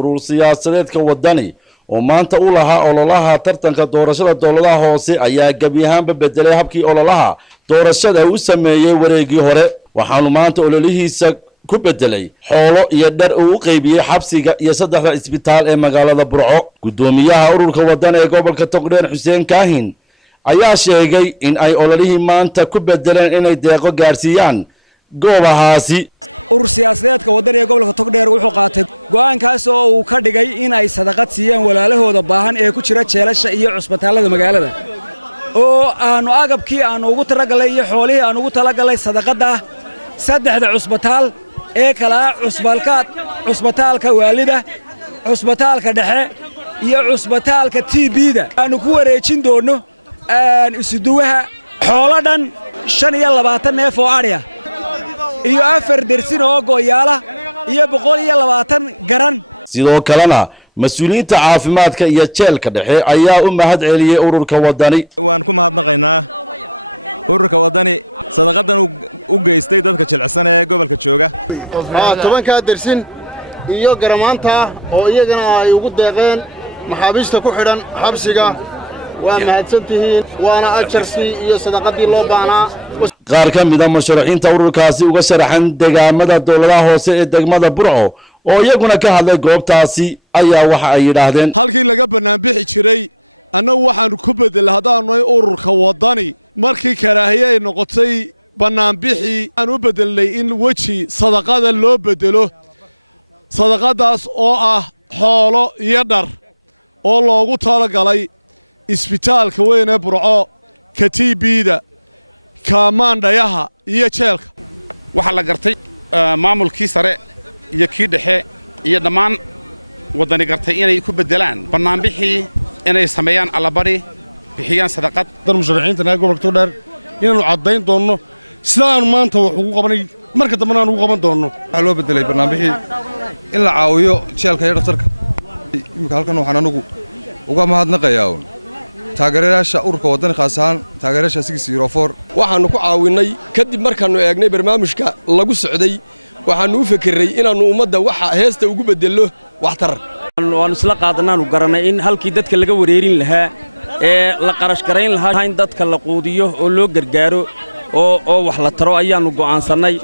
urur siyaasadeedka wadani oo maanta u lahaa ololaha tartanka doorashada dowladaha hoose ayaa gabi ahaanba bedelay habkii ololaha doorashada uu sameeyay wareegii hore waxaanu maanta ololihiisa ku bedelay xoolo iyo dhar uu u qaybiyay xabsiga iyo saddexda isbitaal ee magaalada Burco gudoomiyaha ururka wadani ee gobolka Togdheer Xuseen Kaahin ayaa sheegay in ay ololihii maanta ku bedeleen inay deeqo gaarsiiyaan goobahaasi urur siyaasadeedka wadani ee gobolka Togdheer wuxuu qaatay go'aankaas oo uu ka dhigay in ay sadaqad siiyaan walaalahooda baahan ee ku jira jeelasha iyo cusbitaalada magaalada oo aanu agabkii aanu ugu talagalay iyo xoolihii aanu ugu talagalay sadaqada saddexda cusbitaal ee kala cusbitaalka waalida cusbitaalka dhexe iyo cusbitaalka TB-da aanu ku wareejin doono isuduwaha xoolo dhan 25 neef oo ariya iyo 4 dersin oo gooyaala iyo 120 garan sidoo kalena mas'uuliyiinta caafimaadka iyo jeelka dhexe ayaa u mahad celiyay ururka wadani waan ku mahadnaqaynaa ururka wadani sadaqadan u geystay dadka jilcsan ee gobolka jooga 10 dersin iyo garamaanta oo iyagana ay ugu deeqeen maxaabiista ku xidhan xabsiga waa mahadsantihiin waana ajarkii iyo sadaqadii loo baahnaa qaar ka mid ah musharaxiinta ururkaasi uga sharaxan deegaamada dowladaha hoose ee degmada Burco oo iyaguna ka hadlay goobtaasi ayaa waxa ay yiraahdeen halkii laga banaanbixi jiray annagu waxaan ku bedelay hadaanay ururka wadani markii karaahiye ay noqotay banaanbixi aan u bedelay in waji sadaqada loo bedelo sadaqadaas oo ah xoolo iyo dhar oo loogu talagalay isbitaalka weyn ee Burco ka TB-da kaamaandhayaha iyo jeelka waxa la gartay maamulkii sare iyo kii dhexe iyo dhammaan wadani gartay inay ku bedelaan banaanbixii inay sameeyaan alabari bixiyaan sadaqad dan musharaxiinta gobolka Togdheer inaanu cadayn doono sidaan maanta wax ugu qabanay marka dambana aan ugu qaban doono waxa loo bedelay banaanbixii in la caawiyo jeelka iyo dhakhtarka imika halkan waxaan anagu uga mahadnaqayaa taageerayaasha ururka wadani khaas ahaan taageerayaasha 604 waxaanu ku caawinay kadib markaanu eegnay barnaamijka lagu socday waxaanu u fikiray inaanu ummadda waxa heesta ugu bedelo waxtar waan isla qaadanaanu garanay in halkii dadka laga wareerin lahaa ee la qarash gareyn lahaa in dadka la quudiyo oo loo gargaaro oo wax la taro ayaanu go'aansanay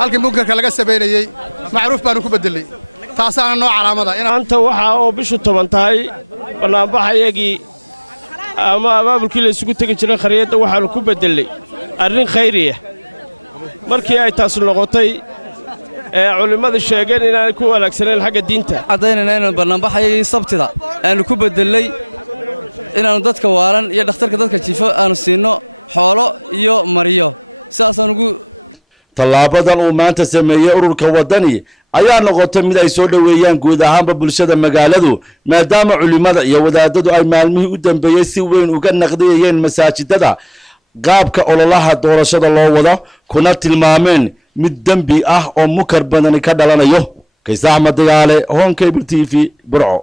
halkii munkarka laga sameeyay macruuf baanu ku bedelay taasaana noo calaamada anta waxa oo bishu 10 tahay banaanbaxayagii ama abaabulkii la isugu tagi jiray khariidada waxaanu ku bedelay arrin khayriya markii ay taas noqotay culimadu sheegeen inaan ku wanaagsaneen xagga diinta cadaynayna inaan banaanbaxayagii sabtida aanu ku bedelay inaanu dadka waalan iyo dhakhtarka dadka jiifo aanu siino xoolo iyo mariyo sidaasaan ugu tallaabadan uu maanta sameeyay ururka wadani ayaa noqotay mid ay soo dhaweeyaan guud ahaanba bulshada magaaladu maadaama culimada iyo wadaadadu ay maalmihii u dambeeyay si weyn uga naqdiyeen masaajidada qaabka ololaha doorashada loo wado kuna tilmaameen mid dambi ah oo mukar badan ka dhalanayo Kays Axmed Dagaale Home Cable TV Burco.